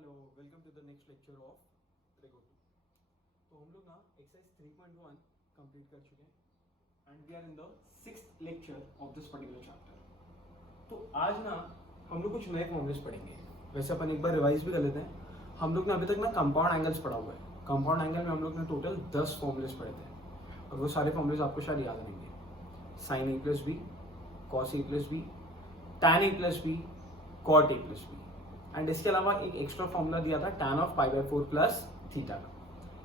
Hello welcome to the next lecture of trigonometry. तो हम लोग ना एक्सरसाइज 3.1 कंप्लीट कर चुके हैं and we are in the 6th lecture of this particular chapter. तो आज ना हम लोग कुछ नए फॉर्मूलेस पढ़ेंगे। वैसे अपन एक बार रिवाइज भी कर लेते हैं। हम लोग ने अभी तक ना कंपाउंड एंगल्स पढ़ा हुआ है। कंपाउंड एंगल में हम लोग ने टोटल 10 फॉर्मूलेस पढ़े थे और वो सारे फॉर्मूलेस आपको शायद याद रहेंगे। Sine A plus B, cos A plus B, tan A plus B, cot A plus B and इसके अलावा एक एक्स्ट्रा फॉर्मूला दिया था tan ऑफ π/4 प्लस थीटा का।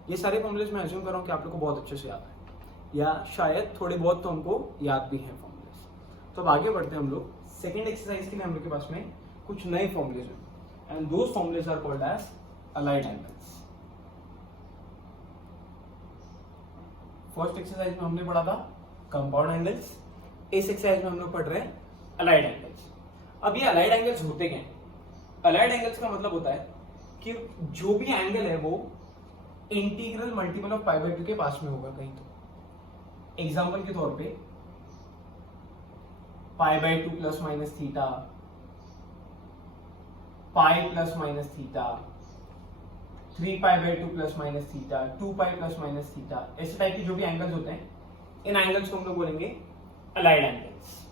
ये सारे फॉर्मूलेस मैं अज्यूम कर रहा हूँ कि आप लोग को बहुत अच्छे से याद है या शायद थोड़े बहुत तो हमको याद भी हैं फॉर्मूलेस। तो अब आगे बढ़ते हैं हम लोग। सेकेंड एक्सरसाइज के लिए हम लोग के पास में कुछ नए फॉर्मूलेस हैं and those formulas are called as allied angles. First exercise में हमने पढ़ा था कंपाउंड एंगल्स, इस एक्सरसाइज में हम लोग पढ़ रहे हैं अलाइड एंगल्स। अब ये अलाइड एंगल्स होते क्या हैं? अलाइड एंगल्स का मतलब होता है कि जो भी एंगल है वो इंटीग्रल मल्टीपल ऑफ π/2 के पास में होगा कहीं। तो एग्जांपल के तौर पे π/2 plus minus theta, pi plus minus theta, 3π/2 plus minus theta, 2π plus minus theta, ऐसे टाइप के जो भी एंगल्स होते हैं इन एंगल्स को हम लोग बोलेंगे अलाइड एंगल्स।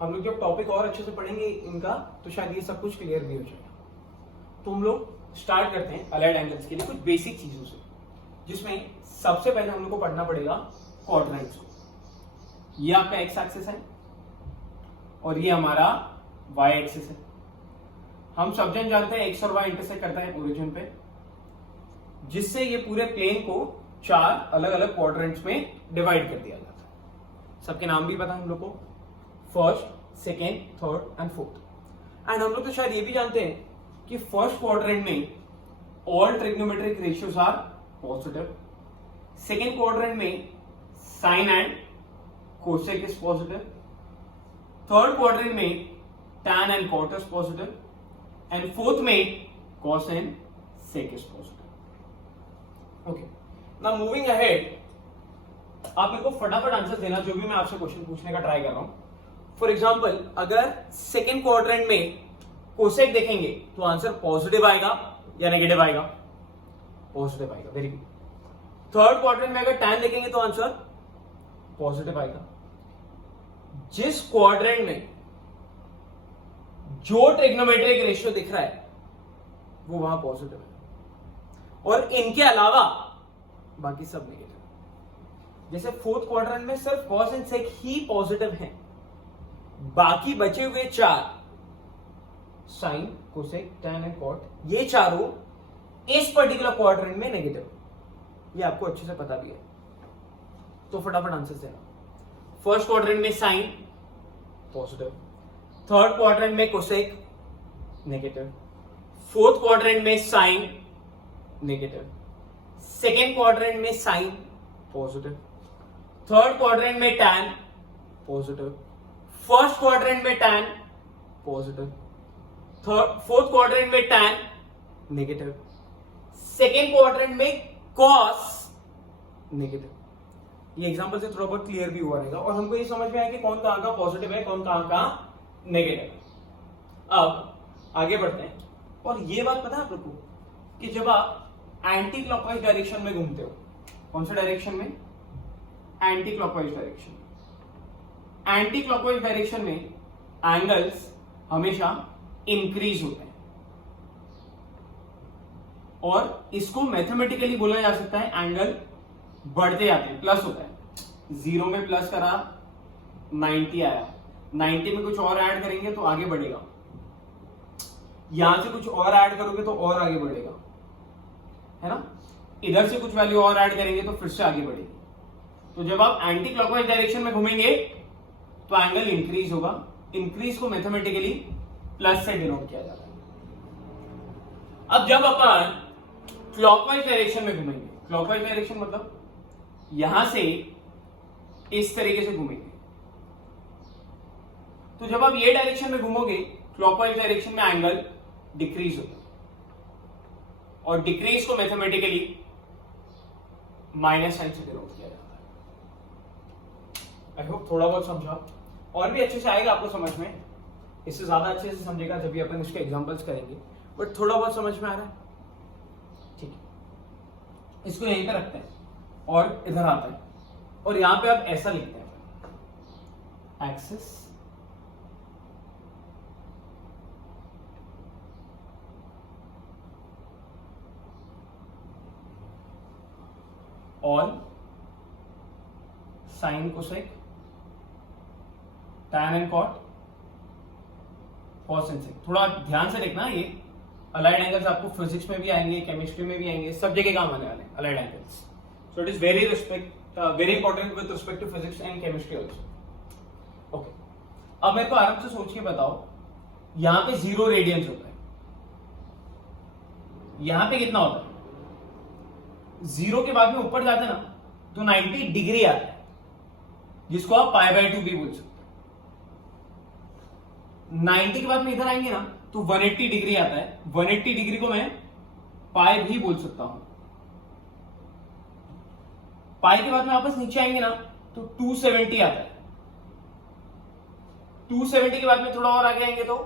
हम लोग जब टॉपिक और अच्छे से पढ़ेंगे इनका तो शायद ये सब कुछ क्लियर भी हो जाएगा। तो हम लोग स्टार्ट करते हैं अलाइड एंगल्स के लिए कुछ बेसिक चीजों से, जिसमें सबसे पहले हम लोग को पढ़ना पड़ेगा क्वाड्रेंट्स को। ये आपका एक्स एक्सिस है और ये हमारा वाई एक्सिस है। हम सब जन जानते हैं एक्स और वाई इंटरसेक्ट करता है ओरिजिन पे, जिससे ये पूरे प्लेन को 4 अलग अलग क्वाड्रेंट्स में डिवाइड कर दिया जाता है। सबके नाम भी पता है हम लोग को, first, second, third and fourth. And हम लोग तो शायद ये भी जानते हैं कि फर्स्ट क्वाड्रेंट में all trigonometric ratios are positive, second quadrant में sine and cosec is positive, third quadrant में tan and cot is positive and fourth में cos and sec is positive. Okay, now moving ahead, आप मेरे को फटाफट answer देना जो भी मैं आपसे क्वेश्चन पूछने का ट्राई कर रहा हूं। फॉर एग्जाम्पल, अगर सेकेंड क्वाड्रेंट में कोसेक देखेंगे तो आंसर पॉजिटिव आएगा या नेगेटिव आएगा? पॉजिटिव आएगा, वेरी गुड। थर्ड क्वाड्रेंट में अगर टैन देखेंगे तो आंसर पॉजिटिव आएगा। जिस क्वाड्रेंट में जो ट्रिग्नोमेट्रिक रेशियो दिख रहा है वो वहां पॉजिटिव है और इनके अलावा बाकी सब नेगेटिव। जैसे फोर्थ क्वाड्रेंट में सिर्फ कॉस एंड सेक ही पॉजिटिव है, बाकी बचे हुए 4 sine, cosec, tan and cot, ये चारों इस पर्टिकुलर क्वाड्रेंट में नेगेटिव। ये आपको अच्छे से पता भी है, तो फटाफट आंसर देना। फर्स्ट क्वाड्रेंट में साइन पॉजिटिव, थर्ड क्वाड्रेंट में कोसेक नेगेटिव, फोर्थ क्वाड्रेंट में साइन नेगेटिव, सेकेंड क्वाड्रेंट में साइन पॉजिटिव, थर्ड क्वाड्रेंट में टैन पॉजिटिव, फर्स्ट क्वाड्रेंट में टैन पॉजिटिव, फोर्थ क्वाड्रेंट में टैन नेगेटिव, सेकेंड क्वाड्रेंट में cos negative. ये example से थोड़ा बहुत क्लियर भी हुआ रहेगा और हमको ये समझ में आया कि कौन कहां का पॉजिटिव है, कौन कहां का नेगेटिव है। अब आगे बढ़ते हैं और ये बात पता है आप लोग को कि जब आप एंटी क्लॉकवाइज डायरेक्शन में घूमते हो, कौन से डायरेक्शन में? Anti clockwise direction. Anti clockwise direction में एंगल्स हमेशा इंक्रीज होते हैं और इसको मैथमेटिकली बोला जा सकता है एंगल बढ़ते जाते हैं, प्लस होता है। 0 में प्लस करा 90 आया, 90 में कुछ और ऐड करेंगे तो आगे बढ़ेगा, यहां से कुछ और ऐड करोगे तो और आगे बढ़ेगा, है ना? इधर से कुछ वैल्यू और ऐड करेंगे तो फिर से आगे बढ़ेगी। तो जब आप एंटी क्लॉकवाइज डायरेक्शन में घूमेंगे तो एंगल इंक्रीज होगा। इंक्रीज को मैथमेटिकली प्लस से डिनोट किया जाता है। अब जब अपन क्लॉकवाइज डायरेक्शन में घूमेंगे, क्लॉकवाइज डायरेक्शन मतलब यहां से इस तरीके से घूमेंगे, तो जब आप ये डायरेक्शन में घूमोगे क्लॉकवाइज डायरेक्शन में एंगल डिक्रीज होगा और डिक्रीज को मैथमेटिकली माइनस साइन से डिनोट किया जाता है। आई होप थोड़ा बहुत समझा, और भी अच्छे से आएगा आपको समझ में। इससे ज्यादा अच्छे से समझेगा जब भी अपन इसके एग्जांपल्स करेंगे। बट थोड़ा बहुत समझ में आ रहा है? ठीक है, इसको यहीं पे रखते हैं और इधर आता है और यहां पे आप ऐसा लिखते हैं, axis all sine cosec tan and cot cos and sec। थोड़ा ध्यान से देखना, ये अलाइड एंगल्स आपको फिजिक्स में भी आएंगे, केमिस्ट्री में भी आएंगे, सब जगह काम आने वाले हैं allied angles. So it is very important with respect to physics and chemistry also. Okay, अब मेरे को आराम से सोच के बताओ, यहां पे 0 रेडियंस होता है, यहां पे कितना होता है? 0 के बाद में ऊपर जाते ना तो 90 डिग्री आता है, जिसको आप π/2 भी बोल सकते हो। 90 के बाद में इधर आएंगे ना तो 180 डिग्री आता है, 180 डिग्री को मैं पाई भी बोल सकता हूं। पाई के बाद में वापस नीचे आएंगे ना तो 270 आता है, 270 के बाद में थोड़ा और आगे आएंगे तो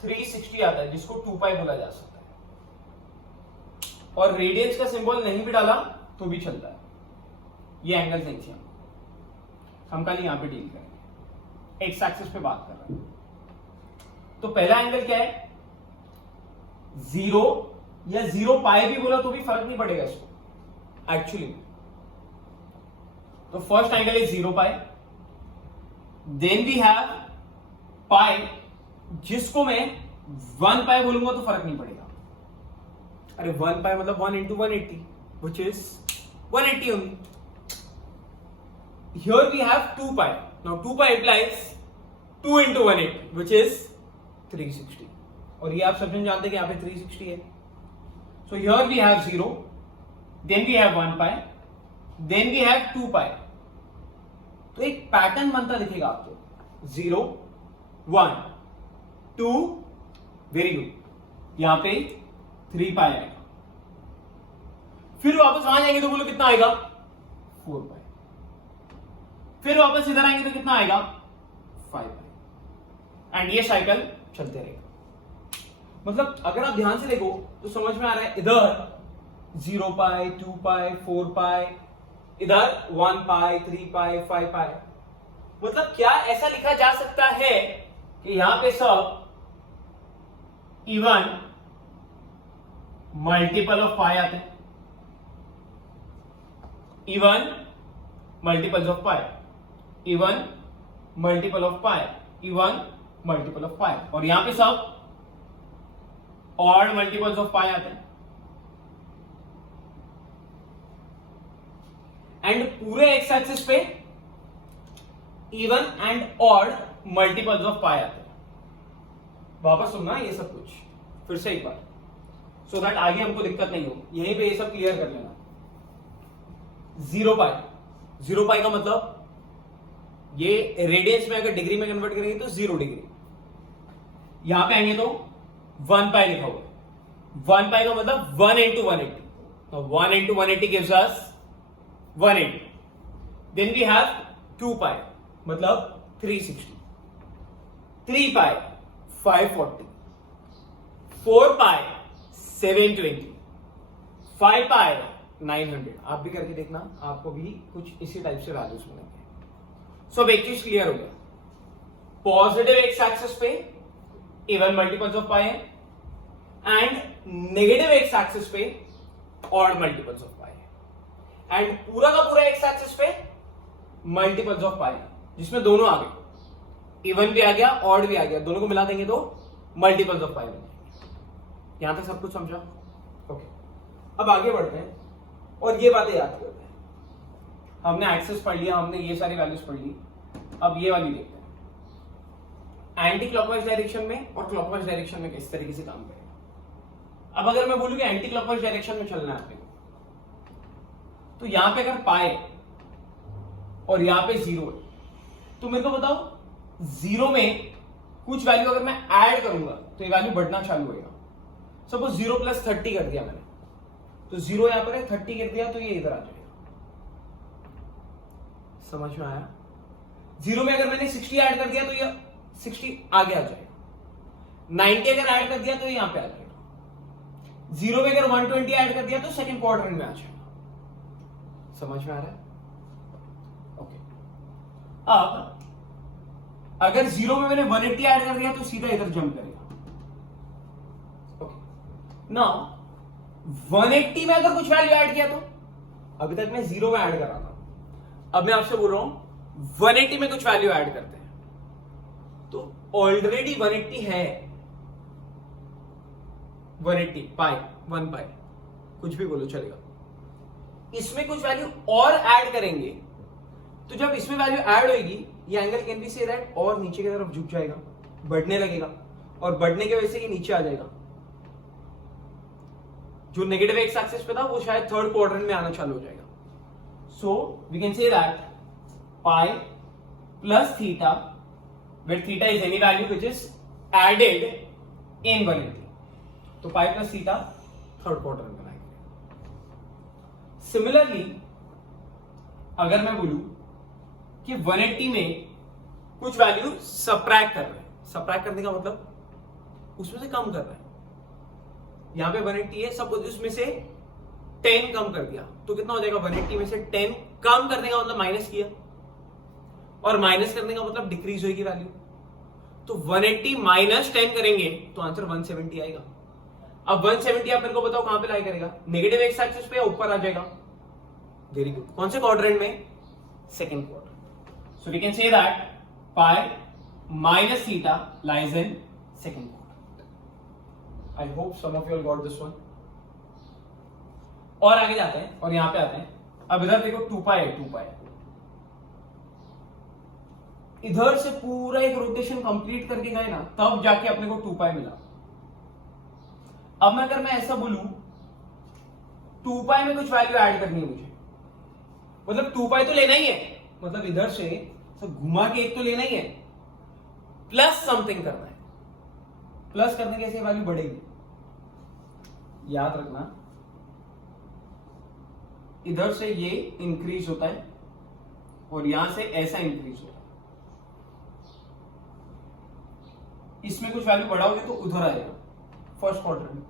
360 आता है, जिसको 2π बोला जा सकता है। और रेडियंस का सिंबल नहीं भी डाला तो भी चलता है। ये एंगल नहीं चाहिए हम खाली यहां पे डील करेंगे, एक्स एक्सिस पे बात कर रहे हैं। तो पहला एंगल क्या है? 0 या 0π भी बोला तो भी फर्क नहीं पड़ेगा इसको एक्चुअली। तो first angle is 0π, then we have pi, जिसको मैं 1π बोलूंगा तो फर्क नहीं पड़ेगा। अरे 1π मतलब 1 into 180 which is 180 only. Here we have 2π. Now 2π implies 2 into 180 which is 360. और ये आप सब जन जानते हैं कि यहाँ पे 360 है। So here we have 0, then we have 1π, then we have 2π. तो एक पैटर्न बनता दिखेगा आपको, 0 1 2, वेरी गुड, यहां पे 3π आएगा। फिर वापस वहां जाएंगे तो बोलो कितना आएगा? 4π। फिर वापस इधर आएंगे तो कितना आएगा? 5π। एंड ये साइकिल चलते रहेगा। मतलब अगर आप ध्यान से देखो तो समझ में आ रहा है, इधर 0π 2π 4π, इधर 1π 3π 5π। मतलब क्या ऐसा लिखा जा सकता है कि यहां पे सब इवन मल्टीपल ऑफ पाई आते हैं, even multiples of pi, even multiple of pi, even multiple of pi, और यहां पे सब ऑड मल्टीपल्स ऑफ पाई आते हैं। एंड पूरे एक्स एक्सिस पे even and odd multiples of pi आते हैं। वापस सुनना ये सब कुछ फिर से एक बार, सो दैट आगे हमको दिक्कत नहीं हो। यहीं पे ये सब क्लियर कर लेना। 0π का मतलब ये रेडियंस में अगर डिग्री में कन्वर्ट करेंगे तो 0 डिग्री। यहां पे आएंगे तो 1π लिखा हुआ। 1π का मतलब 1 into 180, तो 1 into 180 gives us 180. Then we have 2π मतलब 360, 3π 540, 4π 720, 5π 900। आप भी करके देखना, आपको भी कुछ इसी टाइप से वैल्यूज मिलेंगे। सो एक चीज क्लियर हो गया, पॉजिटिव एक्स एक्सिस पे इवन मल्टीपल्स ऑफ पाई है एंड नेगेटिव एक्स एक्सिस पे ऑड मल्टीपल्स ऑफ पाई है, एंड पूरा का पूरा एक्स एक्सिस पे मल्टीपल्स ऑफ पाई जिसमें दोनों आ गए, इवन भी आ गया ऑड भी आ गया, दोनों को मिला देंगे तो मल्टीपल्स ऑफ पाई बन जाएंगे। यहां तक सब कुछ समझा? ओके, अब आगे बढ़ते हैं और ये बातें याद करते हैं। हमने एक्सिस पढ़ लिया, हमने ये सारी वैल्यूज पढ़ ली, अब ये वाली देखते हैं एंटी क्लॉकवाइज डायरेक्शन में और क्लॉकवाइज डायरेक्शन में किस तरीके से काम करेगा। अब अगर मैं बोलूं कि एंटी क्लॉकवाइज डायरेक्शन में चलना है आपको, तो यहां पे अगर पाए और यहां पे 0 है, तो मेरे को बताओ 0 में कुछ वैल्यू अगर मैं ऐड करूंगा तो ये वैल्यू बढ़ना चालू होगा। सपोज 0 + 30 कर दिया मैंने, तो 0 यहां पर है, 30 कर दिया तो ये इधर आ जाएगा। समझ में आया? 0 में अगर मैंने 60 ऐड कर दिया तो ये 60 आगे आ जाएगा, 90 अगर ऐड कर दिया तो ये यहां पे आ जाएगा। 0 पे अगर 120 ऐड कर दिया तो सेकंड क्वाड्रेंट में आ जाएगा। समझ में आ रहा है? ओके। अब अगर 0 में मैंने 180 ऐड कर दिया तो सीधा इधर जंप करेगा। ओके। नाउ 180 में अगर कुछ वैल्यू ऐड किया तो, अभी तक मैं 0 में ऐड कर रहा था, अब मैं आपसे बोल रहा हूं 180 में कुछ वैल्यू ऐड करते हैं, तो ऑलरेडी 180 है, 180 पाई 1 पाई कुछ भी बोलो चलेगा। इसमें कुछ वैल्यू और ऐड करेंगे तो जब इसमें वैल्यू ऐड होगी ये angle can be say that और नीचे की तरफ झुक जाएगा, बढ़ने लगेगा, और बढ़ने की वजह से ये नीचे आ जाएगा। जो नेगेटिव एक्स एक्सिस पे था वो शायद थर्ड क्वाड्रेंट में आना चालू हो जाएगा। So we can say that pi plus theta, where theta is any value which is added in 180, तो pi plus theta third quadrant में आएगा। सिमिलरली अगर मैं बोलूं कि 180 में कुछ वैल्यू सबट्रैक्ट कर रहे हैं, सबट्रैक्ट करने का मतलब उसमें से कम कर रहे हैं, यहां पे 180 है, सब उसमें से 10 कम कर दिया तो कितना हो जाएगा? 180 में से 10 कम करने का मतलब माइनस किया, और माइनस करने का मतलब डिक्रीज होगी वैल्यू, तो 180 माइनस 10 करेंगे तो आंसर 170 आएगा। अब 170 आप मेरे को बताओ कहां पे लाई करेगा? नेगेटिव एक्स एक्सिस पे या ऊपर आ जाएगा? Very good. कौन से क्वाड्रेंट में? Second quadrant. So we can say that pi minus theta lies in second quadrant. I hope some of you all got this one. और आगे जाते हैं और यहां पे आते हैं। अब इधर देखो 2 पाई है, 2 पाई। इधर से पूरा एक रोटेशन कंप्लीट करके गए ना, तब जाके अपने को 2 पाई मिला। अब अगर मैं ऐसा बोलूं 2 पाई में कुछ वैल्यू ऐड करनी है मुझे, मतलब 2 पाई तो लेना ही है, मतलब इधर से घुमा के एक तो लेना ही है, प्लस समथिंग करना है। प्लस करने के ऐसे वैल्यू बढ़ेगी, याद रखना। इधर से ये इंक्रीज होता है और यहां से ऐसा इंक्रीज होता है। इसमें कुछ वैल्यू बढ़ाओगे तो उधर आएगा फर्स्ट क्वाड्रेंट में,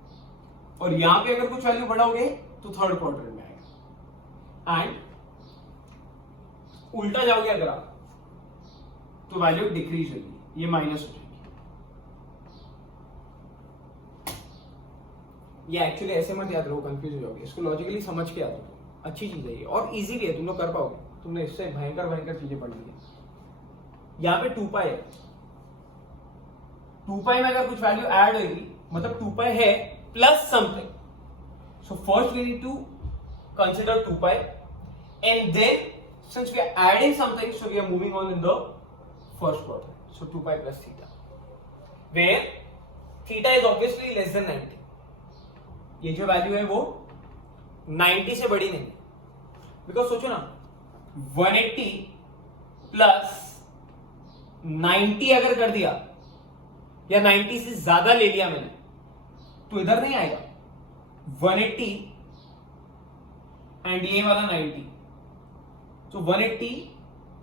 और यहां पे अगर कुछ वैल्यू बढ़ाओगे तो थर्ड क्वाड्रेंट में आएगा। एंड उल्टा जाओगे अगर आप तो वैल्यू डिक्रीज होगी, ये माइनस हो जाएगी। ये एक्चुअली ऐसे मत याद रहो, कंफ्यूज हो जाओगे, इसको लॉजिकली समझ के याद रखो। अच्छी चीज है ये और इजी भी है, तुम लोग कर पाओगे, तुमने इससे भयंकर भयंकर चीजें पढ़ ली है। यहां पे 2 पाई है, 2 पाई में अगर कुछ वैल्यू ऐड होगी मतलब 2 पाई है plus something, so first we need to consider 2 pi and then since we are adding something so we are moving on in the first quadrant. So 2 pi plus theta, where theta is obviously less than 90। ये जो value है वो 90 से बड़ी नहीं, because सोचो ना 180 plus 90 अगर कर दिया या 90 से ज्यादा ले लिया मैंने तो इधर नहीं आएगा। 180 एंड ये वाला 90, तो 180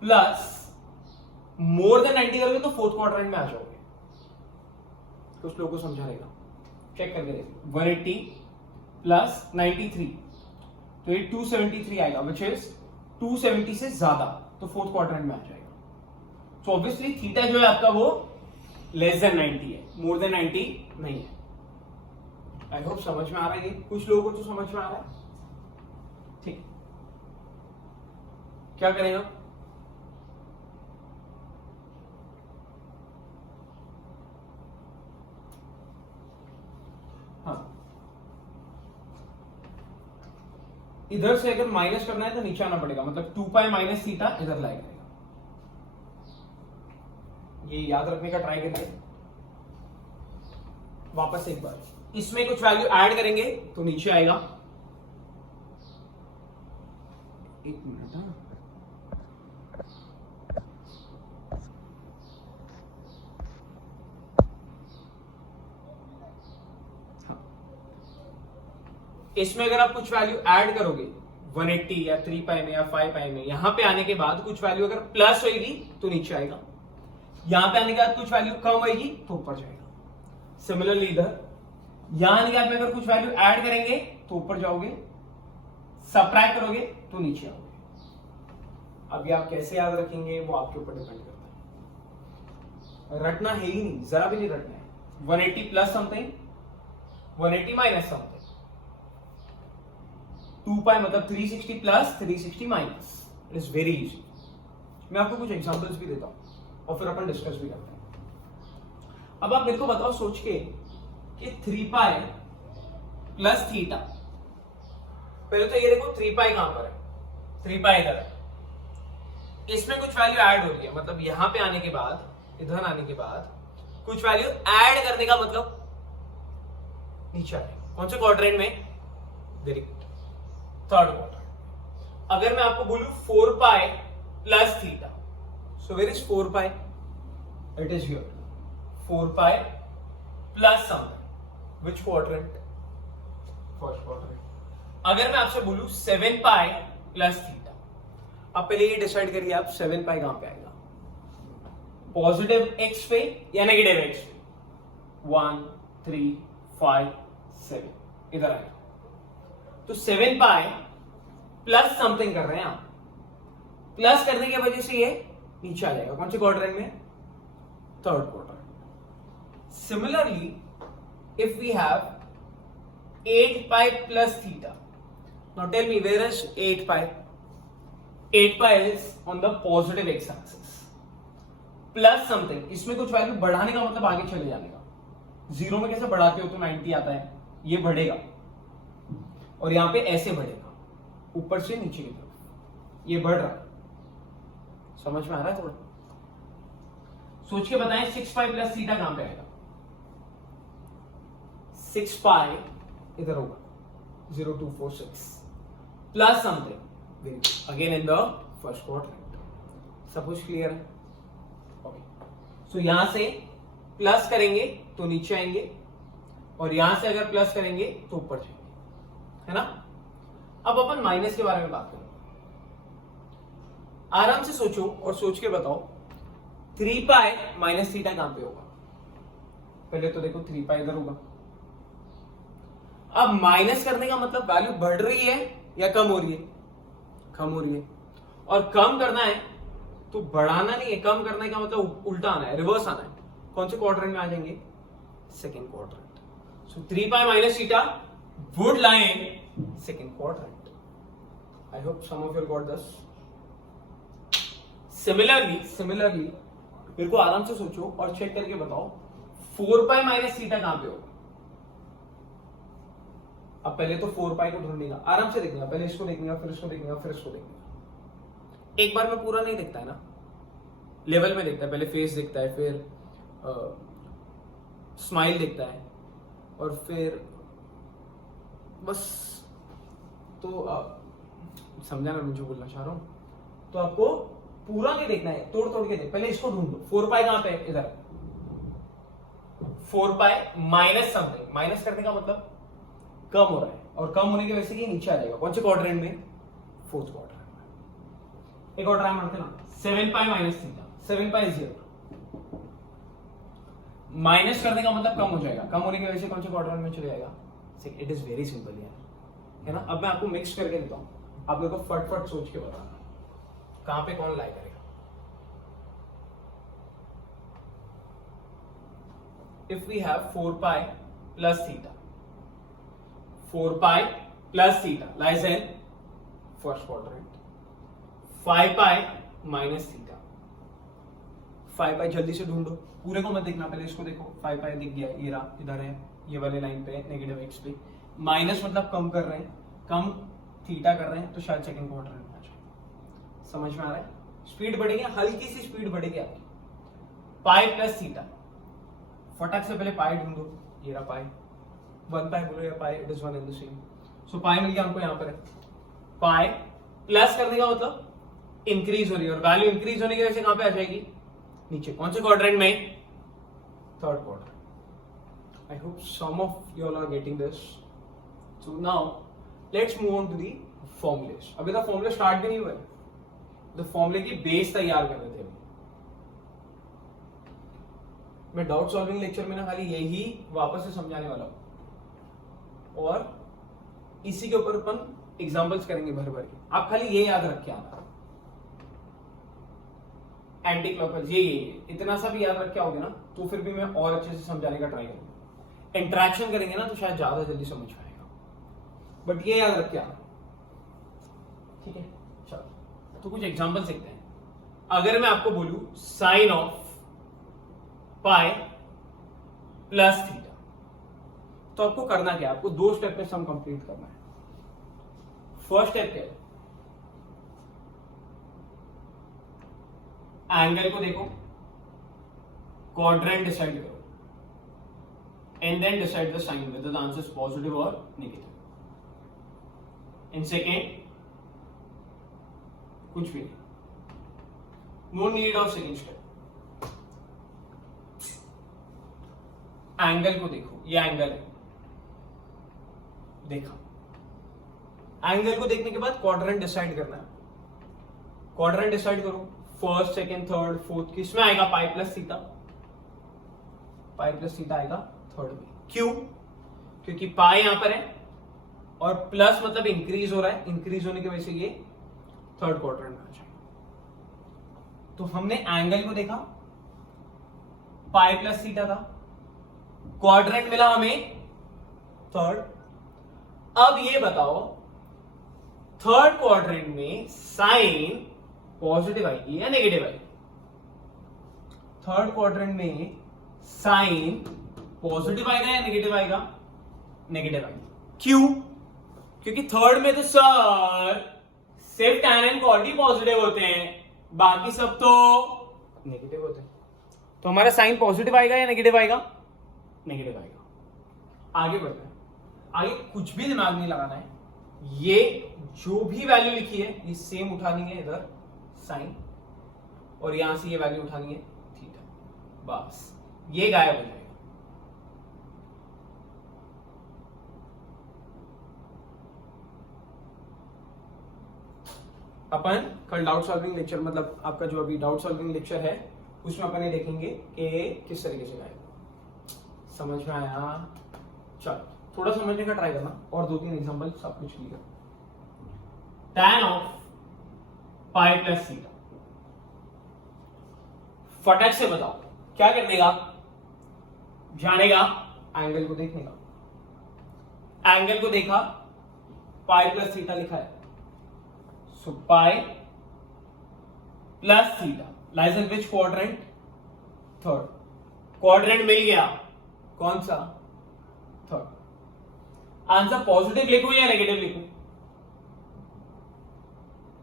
प्लस मोर देन 90 करोगे तो फोर्थ क्वाड्रेंट में आ जाओगे। कुछ लोगों को समझा रहेगा, चेक करके देखिए। 180 प्लस 93 तो ये 273 आएगा, विच इज 270 से ज्यादा, तो फोर्थ क्वाड्रेंट में आ जाएगा। तो ऑब्वियसली थीटा जो है आपका वो लेस देन 90 है, मोर देन 90 नहीं है। आई होप समझ में आ रहा है, ये कुछ लोगों को तो समझ में आ रहा है। ठीक, क्या करेगा? हाँ, इधर से अगर माइनस करना है तो नीचे आना पड़ेगा, मतलब 2 पाई माइनस थीटा इधर लाई करेगा। ये याद रखने का ट्राई करिए। वापस एक बार इसमें कुछ वैल्यू ऐड करेंगे तो नीचे आएगा। एक मिनट, इसमें अगर आप कुछ वैल्यू ऐड करोगे 180 या 3 पाई में या 5 पाई में, यहां पे आने के बाद कुछ वैल्यू अगर प्लस होगी तो नीचे आएगा, यहां पे आने के बाद कुछ वैल्यू कम होगी तो ऊपर जाएगा। सिमिलरली इधर यानी आप अगर कुछ वैल्यू ऐड करेंगे तो ऊपर जाओगे, सबट्रैक्ट करोगे तो नीचे आओगे। अभी आप कैसे याद रखेंगे वो आपके ऊपर डिपेंड करता है। रटना है ही नहीं, जरा भी नहीं रटना है। 180 प्लस समथिंग, 180 माइनस समथिंग, 2 पाई मतलब 360 plus 360 minus. It is very easy. मैं आपको कुछ एग्जांपल्स भी देता हूं और फिर अपन डिस्कस भी करते हैं। अब आप मेरे को बताओ सोच के कि 3 पाई प्लस थीटा, पहले तो ये देखो 3 पाई कहां पर है, 3 पाई इधर है, इसमें कुछ वैल्यू ऐड हो रही है, मतलब यहां पे आने के बाद, इधर आने के बाद कुछ वैल्यू ऐड करने का मतलब नीचे आए। कौन से क्वाड्रेंट में? Very good, third quadrant. अगर मैं आपको बोलूं 4 pi plus theta, so where is 4 pi? It is here, 4 pi plus something, which quadrant? First quadrant. अगर मैं आपसे बोलूं 7 पाई प्लस थीटा, अब पहले ये डिसाइड करिए आप 7 पाई कहां पे आएगा, पॉजिटिव एक्स पे या नेगेटिव एक्स पे? 1 3 5 7 इधर आएगा। तो 7 पाई प्लस समथिंग कर रहे हैं आप, प्लस करने की वजह से ये नीचे आ जाएगा। कौन से क्वाड्रेंट में? Third quadrant. Similarly if we have 8 pi plus theta, now tell me where is 8 pi? 8 pi is on the positive x axis, plus something, इसमें कुछ वैल्यू बढ़ाने का मतलब आगे चले जाने का। जीरो में कैसे बढ़ाते हो तो 90 आता है, ये बढ़ेगा और यहां पे ऐसे बढ़ेगा ऊपर से नीचे की तरफ, ये बढ़ रहा है। समझ में आ रहा है? थोड़ा सोच के बताएं 6 पाई प्लस थीटा कहां पे आएगा? 6 पाई इधर होगा, 0 2 4 6 plus something, again in the first quadrant. सब कुछ क्लियर है? सो यहां से प्लस करेंगे तो नीचे आएंगे और यहां से अगर प्लस करेंगे तो ऊपर जाएंगे, है ना? अब अपन माइनस के बारे में बात करें। आराम से सोचो और सोच के बताओ 3 पाई माइनस थीटा कहां पे होगा? पहले तो देखो 3 पाई इधर होगा। अब माइनस करने का मतलब वैल्यू बढ़ रही है या कम हो रही है? कम हो रही है। और कम करना है तो बढ़ाना नहीं है, कम करने का मतलब उल्टा आना है, रिवर्स आना है। कौन से क्वाड्रेंट में आ जाएंगे? Second quadrant. So 3 pi minus theta would lie in second quadrant. I hope some of you got this. Similarly मेरे को आराम से सोचो और चेक करके बताओ 4 पाई माइनस थीटा कहां पे होगा? अब पहले तो 4 पाई को ढूंढेगा, आराम से देखना, पहले इसको देखेगा, फिर इसको देखेगा, फिर इसको देखेगा। एक बार में पूरा नहीं दिखता है ना, लेवल में दिखता है। पहले फेस दिखता है, फिर स्माइल दिखता है और फिर बस। तो समझा ना मुझे बोलना चाह रहा हूं? तो आपको पूरा नहीं देखना है, तोड़ तोड़ के देख। पहले इसको ढूंढो, 4 पाई कहां पे है? इधर। 4 पाई माइनस समथिंग, माइनस करने का मतलब कम हो रहा है और कम होने की वजह से ये नीचे आ जाएगा। कौन से क्वाड्रेंट में? Fourth quadrant. एक और ट्राई मारते ना, 7 पाई माइनस थीटा, 7 पाई 0। माइनस करने का मतलब कम हो जाएगा, कम होने की वजह से कौन से क्वाड्रेंट में चले जाएगा? इट इज वेरी सिंपल यार, है ना? अब मैं आपको मिक्स करके देता हूं, आप मेरे को फट सोच के बताना कहां पे कौन लाई करेगा। If we have 4 pi plus theta, 4 pi plus theta lies in first quadrant. 5 pi minus theta, 5 pi जल्दी से ढूंढो, पूरे को मत देखना, पहले इसको देखो। 5 पाई दिख गया, ये रहा, इधर है, ये वाले लाइन पे नेगेटिव एक्स पे। माइनस मतलब कम कर रहे हैं, कम थीटा कर रहे हैं, तो शायद सेकंड क्वाड्रेंट में आ जाए। समझ में आ रहा है? स्पीड बढ़ेगी, हल्की सी स्पीड बढ़ेगी आपकी। पाई प्लस थीटा, फटाक से पहले पाई ढूंढो, ये रहा पाई। 1 पाई बोलो या pi, it is one in the same. So pi मिल गया हमको, यहां पर है पाई। प्लस करने का मतलब इंक्रीज हो रही है और वैल्यू इंक्रीज होने की वजह से कहां पे आ जाएगी? नीचे। कौन से क्वाड्रेंट में? Third quadrant. I hope some of you all are getting this. So now let's move on to the formulas. अभी तक फॉर्मूले स्टार्ट भी नहीं हुए, तो फॉर्मूले की बेस तैयार कर रहे थे। मैं डाउट सॉल्विंग लेक्चर में ना खाली यही वापस से समझाने वाला हूं और इसी के ऊपर अपन एग्जांपल्स करेंगे भर भर के। आप खाली ये याद रखिए, आप एंटी क्लॉकवाइज ये इतना सा भी याद रख के आओगे ना तो फिर भी मैं और अच्छे से समझाने का ट्राई करूंगा। इंटरेक्शन करेंगे ना तो शायद ज्यादा जल्दी समझ पाएगा, बट ये याद रख के आना, ठीक है। चलो तो कुछ एग्जांपल देखते हैं। अगर मैं आपको बोलूं sine of pi plus theta, तो आपको करना क्या है? आपको 2 स्टेप में सम कंप्लीट करना है। फर्स्ट स्टेप क्या है? एंगल को देखो, क्वाड्रेंट डिसाइड करो, and then decide the sign whether the answer is positive और नेगेटिव। इन सेकेंड कुछ भी नहीं, no need of second step. Angle को देखो, ये एंगल है, देखा। एंगल को देखने के बाद क्वाड्रेंट डिसाइड करना है। क्वाड्रेंट डिसाइड करो, फर्स्ट, सेकेंड, थर्ड, फोर्थ, किसमें आएगा? पाई plus theta. Pi plus theta आएगा थर्ड में। क्यों? क्योंकि पाई यहां पर है और प्लस मतलब इंक्रीज हो रहा है, इंक्रीज होने की वजह से ये थर्ड क्वाड्रेंट में आ जाएगा। तो हमने एंगल को देखा, पाई प्लस थीटा था, क्वाड्रेंट मिला हमें थर्ड। अब ये बताओ थर्ड क्वाड्रेंट में साइन पॉजिटिव आएगी या नेगेटिव आएगी? थर्ड क्वाड्रेंट में साइन पॉजिटिव आएगा या नेगेटिव आएगा? नेगेटिव आएगा। क्यों? क्योंकि थर्ड में तो सर सिर्फ tan and cot he positive होते हैं, बाकी सब तो नेगेटिव होते हैं। तो हमारा साइन पॉजिटिव आएगा या नेगेटिव आएगा? नेगेटिव आएगा। आगे बढ़ते हैं। आगे कुछ भी दिमाग नहीं लगाना है, ये जो भी वैल्यू लिखी है ये सेम उठानी है इधर साइन, और यहां से ये वैल्यू उठानी है थीटा, बस ये गायब हो जाएगा। अपन कल डाउट सॉल्विंग लेक्चर, मतलब आपका जो अभी डाउट सॉल्विंग लेक्चर है उसमें अपन ये देखेंगे कि किस तरीके से गायब। समझ में आया? चलो थोड़ा समझने का ट्राई करना और 2-3 एग्जांपल सब कुछ clear. tan of pi plus theta, फटाक से बताओ क्या करने का? जानेगा एंगल को देखने का। एंगल को देखा, पाई प्लस थीटा लिखा है, so pi plus theta lies in which quadrant? Third. Quadrant मिल गया, कौन सा? थर्ड। आंसर पॉजिटिव लिखूं या नेगेटिव लिखूं?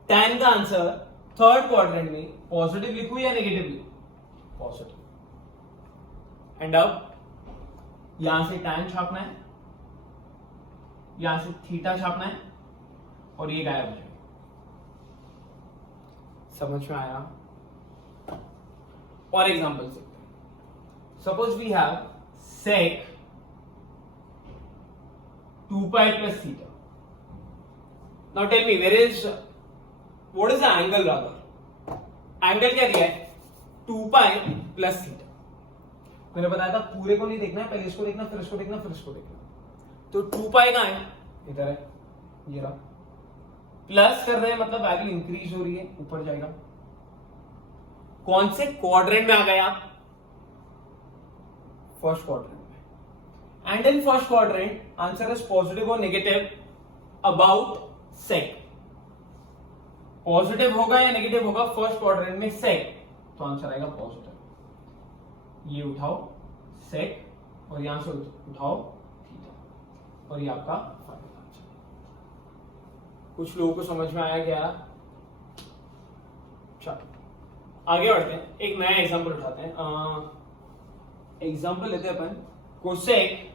tan का आंसर थर्ड क्वाड्रेंट में पॉजिटिव लिखूं या नेगेटिव लिखूं? पॉजिटिव। एंड अब यहां से tan छापना है, यहां से थीटा छापना है, और ये गायब हो जाएगा। समझ में आया? और एग्जांपल देखते हैं। Suppose we have sec 2 pi plus theta. Now tell me, what is the angle rather? Angle क्या दिया है? 2 pi plus theta. मैंने बताया था पूरे को नहीं देखना है, पहले इसको देखना, फिर इसको देखना, फिर इसको देखना। तो 2 pi कहां है? इधर है, ये रहा। प्लस कर रहे हैं मतलब वैल्यू इंक्रीज हो रही है, ऊपर जाएगा। कौन से क्वाड्रेंट में आ गया? फर्स्ट क्वाड्रेंट में। And in first quadrant answer is positive और नेगेटिव अबाउट sec। पॉजिटिव होगा या नेगेटिव होगा फर्स्ट क्वाड्रेंट में sec, तो आंसर आएगा पॉजिटिव। ये उठाओ sec और यहां से उठाओ थीटा, और ये आपका फाइनल आंसर। कुछ लोगों को समझ में आया क्या? चलो आगे बढ़ते हैं, एक नया एग्जांपल उठाते हैं। एग्जांपल लेते हैं अपन कोसेक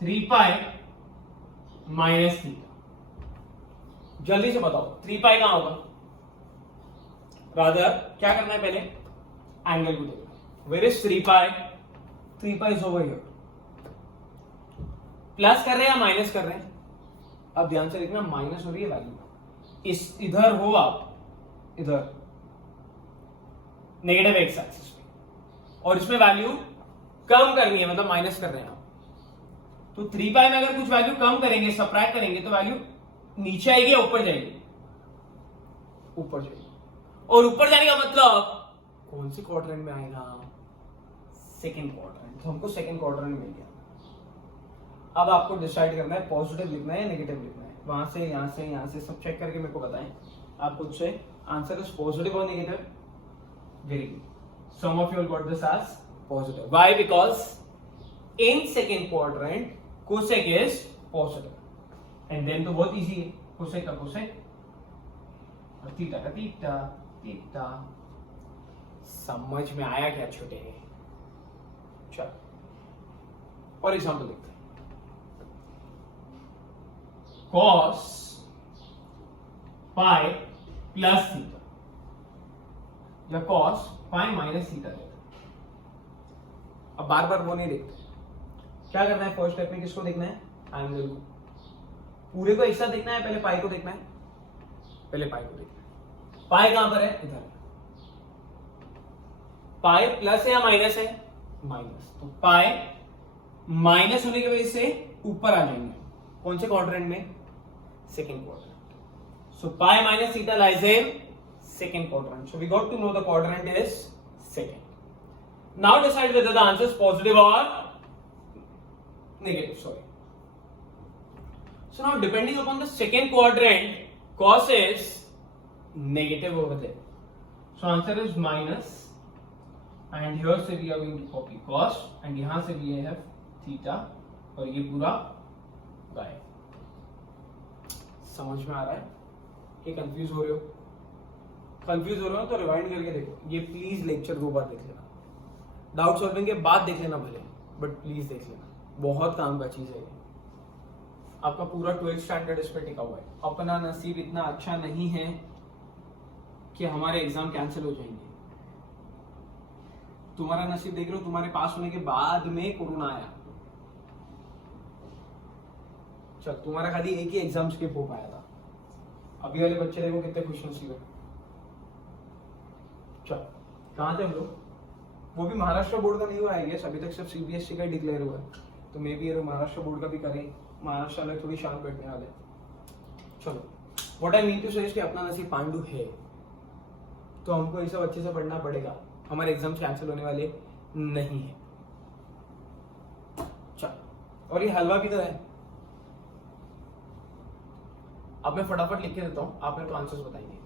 3 पाई माइनस थीटा। जल्दी से बताओ 3 पाई कहां होगा? रादर क्या करना है? पहले एंगल को देखना। Where is 3 pi? 3 pi is over here. Plus कर रहे हैं या माइनस कर रहे हैं? अब ध्यान से देखना, माइनस हो रही है वैल्यू, इस इधर हो आप, इधर नेगेटिव एक्स एक्सिस पे, और इसमें वैल्यू कम करनी है, मतलब माइनस कर रहे हैं आप, तो 3 पाई में अगर कुछ वैल्यू कम करेंगे, सबट्रैक्ट करेंगे, तो वैल्यू नीचे आएगी या ऊपर जाएगी? ऊपर जाएगी। और ऊपर जाने का मतलब कौन से क्वाड्रेंट में आएगा? Second quadrant. तो हमको सेकंड क्वाड्रेंट मिल गया। अब आपको डिसाइड करना है पॉजिटिव लिखना है या नेगेटिव लिखना है। वहां से यहां से सब चेक करके मेरे को बताएं आप खुद से। आंसर इज पॉजिटिव और negative? Very good. Some of you will got this as positive. Why? Because in second quadrant cosec is positive and then तो बहुत इजी है, कोसेक का कोसेक और थीटा का थीटा। थीटा समझ में आया क्या छोटे? चलो और एग्जाम्पल देखते हैं। cos पाई प्लस थीटा या cos पाई माइनस थीटा लेते हैं। अब बार बार वो नहीं देखते। क्या करना है फर्स्ट स्टेप में? किसको देखना है? एंगल को। पूरे को एक साथ देखना है, पहले पाई को देखना है। पहले पाई को देखना है। पाई कहां पर है? इधर। पाई प्लस है या माइनस है? माइनस। तो पाई माइनस होने की वजह से ऊपर आ जाएंगे। कौन से क्वाड्रेंट में? Second quadrant. So pi minus theta lies in second quadrant. So we got to know the quadrant is second. Now decide whether the answer is positive or negative. Sorry. So now depending upon the second quadrant, cos is negative over there. So answer is minus. And here से we are going to copy cos and यहां से भी ये है theta और ये पूरा गायब। समझ में आ रहा है कि कंफ्यूज हो रहे हो? कंफ्यूज हो रहे हो तो रिवाइंड करके देखो। ये प्लीज लेक्चर 2 बार देख लेना। डाउट सॉल्विंग के बाद देख लेना भले, बट प्लीज देख लेना। बहुत काम का चीज है ये। आपका पूरा 12th स्टैंडर्ड इस पे टिका हुआ है। अपना नसीब इतना अच्छा नहीं है कि हमारे एग्जाम कैंसिल हो जाएंगे। तुम्हारा नसीब देख रहे हो, तुम्हारे पास होने के बाद में कोरोना आया। चल तुम्हारा खाली एक ही एग्जाम स्किप हो पाया था। अभी वाले बच्चे देखो कितने खुशनसीब है। चल कहां थे हम लोग? वो भी महाराष्ट्र बोर्ड का नहीं हुआ है, अभी तक सिर्फ सीबीएसई का ही डिक्लेयर हुआ है। तो मे बी ये महाराष्ट्र बोर्ड का भी करें। महाराष्ट्र वाले थोड़ी शान बैठने वाले। चलो व्हाट आई मीन टू से कि अपना नसीब पांडु है, तो हमको ये सब अच्छे से पढ़ना पड़ेगा। हमारे एग्जाम्स कैंसिल होने वाले नहीं है। चल और ये हलवा भी तो है। अब मैं फटाफट लिख के देता हूं, आप मेरे को आंसर्स बताएंगे।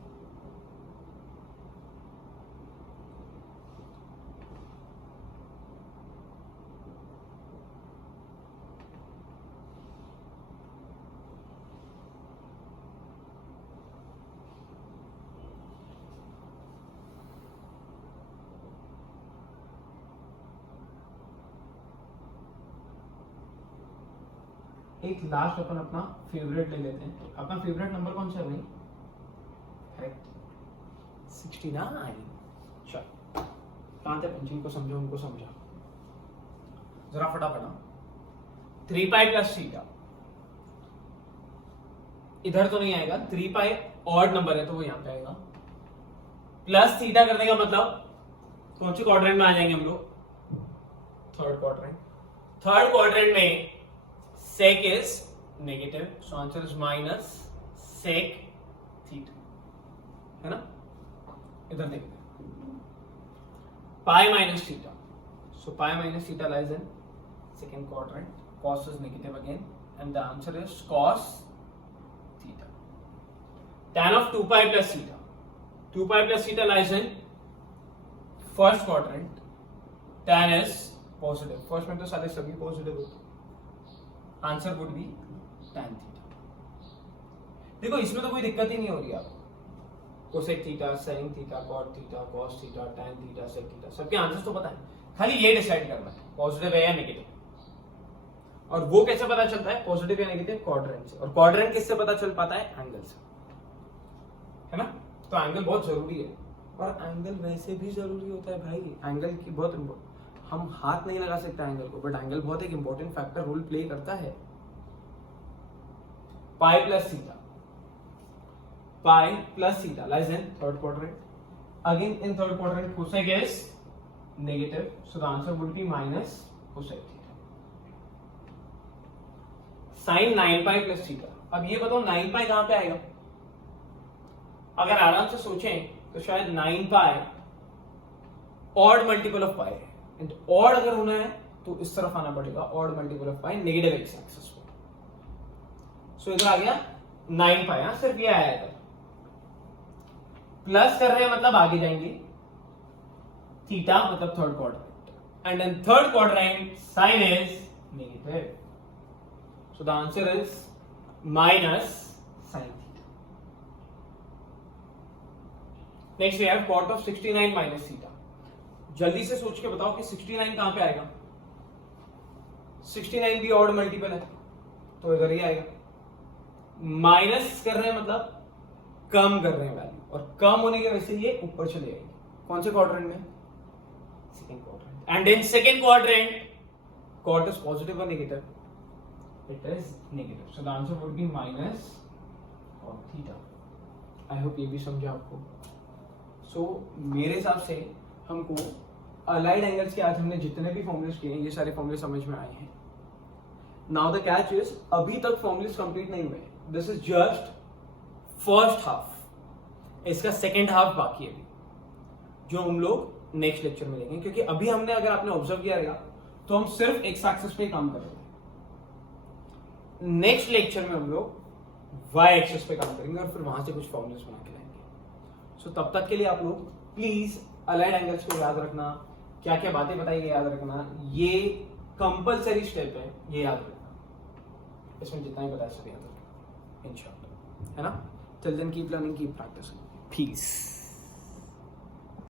एक लास्ट अपन अपना फेवरेट ले लेते हैं। अपना फेवरेट नंबर कौन सा है भाई? 69। चल कहां थे? जिनको समझो उनको समझा जरा फटाफट। 3 पाई प्लस थीटा इधर तो नहीं आएगा। 3 पाई ऑड नंबर है तो वो यहां पे आएगा। प्लस थीटा करने का मतलब कौन से क्वाड्रेंट में आ जाएंगे हम लोग? Third quadrant. थर्ड क्वाड्रेंट में sec is negative, so answer is minus sec theta, है ना? इधर देखते हैं pi minus theta, so pi minus theta lies in second quadrant. Cos is negative again, and the answer is cos theta. Tan of 2 pi plus theta, 2 pi plus theta lies in first quadrant. Tan is positive. First में तो सारे सभी positive होते। Answer would B tan theta. देखो इसमें तो कोई दिक्कत ही नहीं हो रही आपको। Cosec theta, sin theta, cot theta, cos theta, tan theta, sec theta, सबके आंसर्स तो पता है। खाली ये डिसाइड करना है पॉजिटिव है या नेगेटिव। और वो कैसे पता चलता है पॉजिटिव या नेगेटिव? क्वाड्रेंट से। और क्वाड्रेंट किससे पता चल पाता है? एंगल से, है ना? तो एंगल बहुत जरूरी है। और एंगल वैसे भी जरूरी होता है भाई। एंगल की बहुत, हम हाथ नहीं लगा सकते एंगल को, बट एंगल बहुत एक इंपॉर्टेंट फैक्टर रोल प्ले करता है। Pi plus theta, pi plus theta lies in third quadrant. Again in third quadrant cosec is negative, so the answer would be minus cosec theta. Sine 9 pi plus theta. अब ये बताओ 9 पाई कहां पे आएगा? अगर आराम से सोचें तो शायद 9 पाई ऑड मल्टीपल ऑफ पाई है, एंड ऑड अगर होना है तो इस तरफ आना पड़ेगा, odd multiple of pi negative x axis पे। सो इधर आ गया 9 पाई, सिर्फ ये आया था। प्लस कर रहे हैं मतलब आगे जाएंगे, थीटा मतलब third quadrant, and in third quadrant sine is negative, so the answer is minus sine theta. Next we have cot of 69 minus theta. जल्दी से सोच के बताओ कि 69 कहां पे आएगा? 69 भी ऑड मल्टीपल है तो इधर ही आएगा। माइनस कर रहे हैं मतलब कम कर रहे हैं वैल्यू, और कम होने की वजह से ये ऊपर चले जाएगी। कौन से क्वाड्रेंट में? Second quadrant. And in second quadrant cot is positive और negative? It is negative, so the answer would be minus और थीटा। आई होप ये भी समझा आपको। सो मेरे हिसाब से हमको अलाइड एंगल्स के आज हमने जितने भी फॉर्मूलेस किए ये सारे फॉर्मूले समझ में आए हैं। नाउ द कैच इज अभी तक फॉर्मूलेस कंप्लीट नहीं हुए, this is just first half, इसका सेकेंड हाफ बाकी है अभी, जो हम लोग नेक्स्ट लेक्चर में देखेंगे। क्योंकि अभी हमने, अगर आपने ऑब्जर्व किया रहेगा, तो हम सिर्फ एक्स एक्सिस पे काम कर रहे हैं। नेक्स्ट लेक्चर में हम लोग वाई एक्सिस पे काम करेंगे और फिर वहां से कुछ फॉर्मूलेस बना के लाएंगे। सो तब तक के लिए आप लोग प्लीज अलाइड एंगल्स को याद रखना, क्या क्या बातें बताई गई याद रखना, ये कंपलसरी स्टेप है, ये याद रखना। इसमें जितना ही बताया सब याद रखना, इन शॉर्ट, है ना? Till then keep learning, keep practicing, piece.